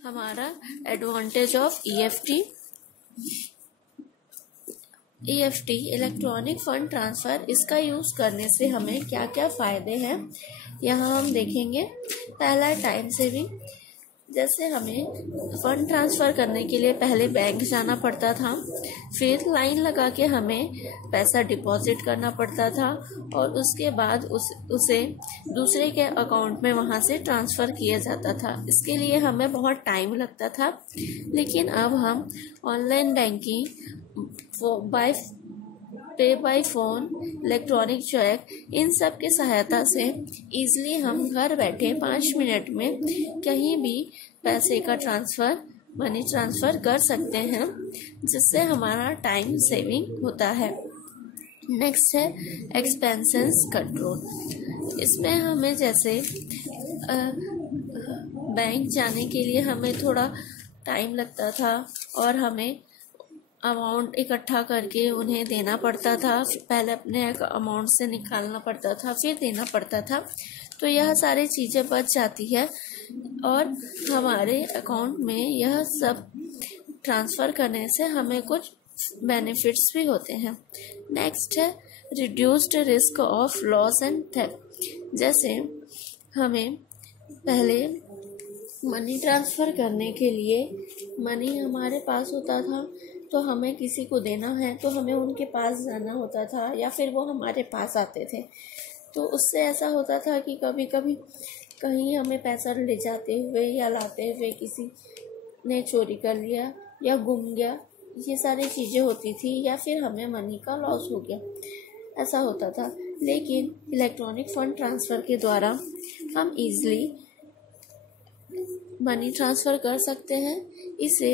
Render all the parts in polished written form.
हमारा advantage of EFT electronic fund transfer, इसका use करने से हमें क्या क्या फ़ायदे हैं यहाँ हम देखेंगे। पहला, टाइम सेविंग। जैसे हमें फ़ंड ट्रांसफ़र करने के लिए पहले बैंक जाना पड़ता था, फिर लाइन लगा के हमें पैसा डिपॉजिट करना पड़ता था और उसके बाद उसे दूसरे के अकाउंट में वहाँ से ट्रांसफ़र किया जाता था। इसके लिए हमें बहुत टाइम लगता था। लेकिन अब हम online banking, pay by phone, electronic check, इन सब के सहायता से ईज़िली हम घर बैठे 5 मिनट में कहीं भी पैसे का मनी ट्रांसफ़र कर सकते हैं, जिससे हमारा टाइम सेविंग होता है। नेक्स्ट है एक्सपेंसेस कंट्रोल। इसमें हमें जैसे बैंक जाने के लिए हमें थोड़ा टाइम लगता था और हमें अमाउंट इकट्ठा करके उन्हें देना पड़ता था। पहले अपने अमाउंट से निकालना पड़ता था, फिर देना पड़ता था। तो यह सारी चीज़ें बच जाती है और हमारे अकाउंट में यह सब ट्रांसफ़र करने से हमें कुछ बेनिफिट्स भी होते हैं। नेक्स्ट है reduced risk of loss and theft. जैसे हमें पहले मनी ट्रांसफ़र करने के लिए मनी हमारे पास होता था, तो हमें किसी को देना है तो हमें उनके पास जाना होता था या फिर वो हमारे पास आते थे। तो उससे ऐसा होता था कि कभी कभी कहीं हमें पैसा ले जाते हुए या लाते हुए किसी ने चोरी कर लिया या गुम गया, ये सारी चीज़ें होती थी, या फिर हमें मनी का लॉस हो गया, ऐसा होता था। लेकिन इलेक्ट्रॉनिक फ़ंड ट्रांसफ़र के द्वारा हम ईज़िली मनी ट्रांसफ़र कर सकते हैं। इसे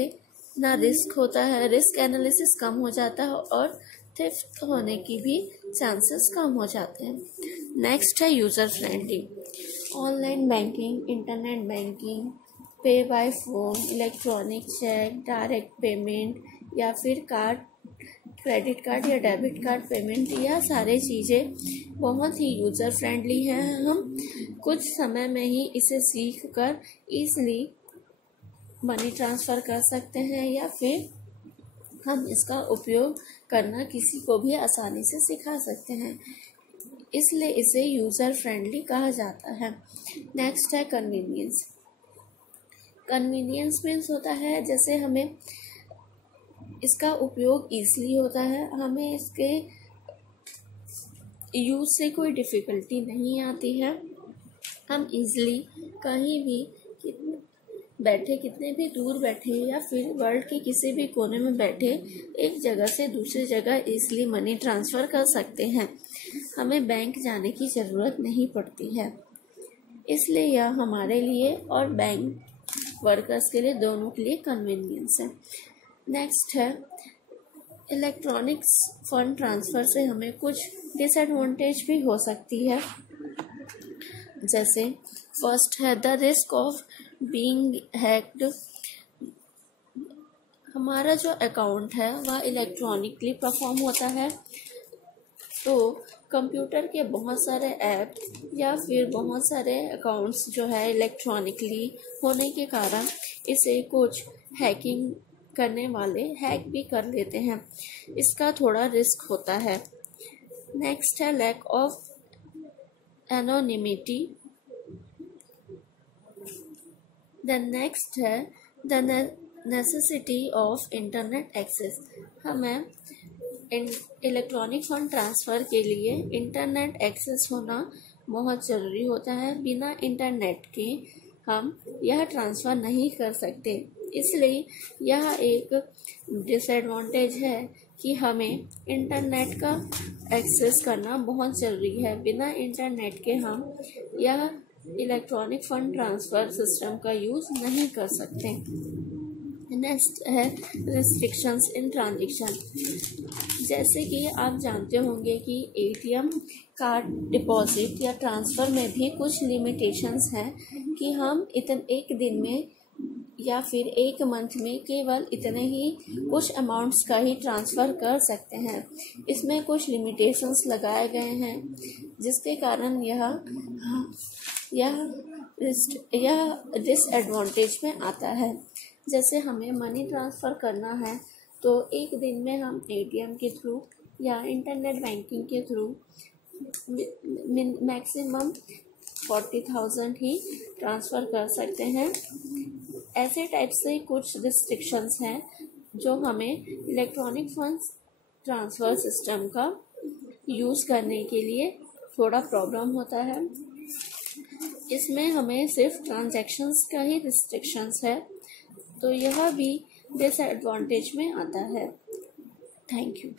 ना रिस्क होता है, रिस्क एनालिसिस कम हो जाता है और थेफ्ट होने की भी चांसेस कम हो जाते हैं। नेक्स्ट है user friendly. Online banking, internet banking, pay by phone, electronic cheque, direct payment या फिर क्रेडिट कार्ड या डेबिट कार्ड पेमेंट, यह सारी चीज़ें बहुत ही यूज़र फ्रेंडली हैं। हम कुछ समय में ही इसे सीख कर ईज़िली मनी ट्रांसफ़र कर सकते हैं या फिर हम इसका उपयोग करना किसी को भी आसानी से सिखा सकते हैं, इसलिए इसे यूज़र फ्रेंडली कहा जाता है। नेक्स्ट है कन्वीनियंस। कन्वीनियंस मीन्स होता है जैसे हमें इसका उपयोग ईज़िली होता है, हमें इसके यूज़ से कोई डिफ़िकल्टी नहीं आती है। हम ईज़िली कहीं भी बैठे, कितने भी दूर बैठे या फिर वर्ल्ड के किसी भी कोने में बैठे एक जगह से दूसरी जगह ईज़िली मनी ट्रांसफ़र कर सकते हैं। हमें बैंक जाने की ज़रूरत नहीं पड़ती है, इसलिए यह हमारे लिए और बैंक वर्कर्स के लिए, दोनों के लिए कन्वीनियंस है। नेक्स्ट है इलेक्ट्रॉनिक्स फ़ंड ट्रांसफ़र से हमें कुछ डिसएडवांटेज भी हो सकती है। जैसे फर्स्ट है the risk of being hacked. हमारा जो अकाउंट है वह इलेक्ट्रॉनिकली परफॉर्म होता है, तो कंप्यूटर के बहुत सारे ऐप या फिर बहुत सारे अकाउंट्स जो है इलेक्ट्रॉनिकली होने के कारण इसे कुछ हैकिंग करने वाले हैक भी कर लेते हैं, इसका थोड़ा रिस्क होता है। नेक्स्ट है lack of anonymity. The next है the necessity of internet access. हमें इलेक्ट्रॉनिक फ़ंड ट्रांसफ़र के लिए इंटरनेट एक्सेस होना बहुत ज़रूरी होता है। बिना इंटरनेट के हम यह ट्रांसफ़र नहीं कर सकते, इसलिए यह एक डिसएडवांटेज है कि हमें इंटरनेट का एक्सेस करना बहुत ज़रूरी है। बिना इंटरनेट के हम यह इलेक्ट्रॉनिक फ़ंड ट्रांसफ़र सिस्टम का यूज़ नहीं कर सकते। नेक्स्ट है रिस्ट्रिक्शंस इन ट्रांजेक्शन। जैसे कि आप जानते होंगे कि एटीएम कार्ड डिपॉजिट या ट्रांसफ़र में भी कुछ लिमिटेशंस हैं कि हम एक दिन में या फिर एक मंथ में केवल इतने ही कुछ अमाउंट्स का ही ट्रांसफ़र कर सकते हैं। इसमें कुछ लिमिटेशंस लगाए गए हैं, जिसके कारण यह यह डिसएडवांटेज में आता है। जैसे हमें मनी ट्रांसफ़र करना है तो एक दिन में हम एटीएम के थ्रू या इंटरनेट बैंकिंग के थ्रू मैक्सिमम 40,000 ही ट्रांसफ़र कर सकते हैं। ऐसे टाइप से कुछ रिस्ट्रिक्शंस हैं जो हमें इलेक्ट्रॉनिक फंड्स ट्रांसफ़र सिस्टम का यूज़ करने के लिए थोड़ा प्रॉब्लम होता है। इसमें हमें सिर्फ ट्रांजैक्शंस का ही रिस्ट्रिक्शंस है, तो यह भी डिसएडवांटेज में आता है। Thank you.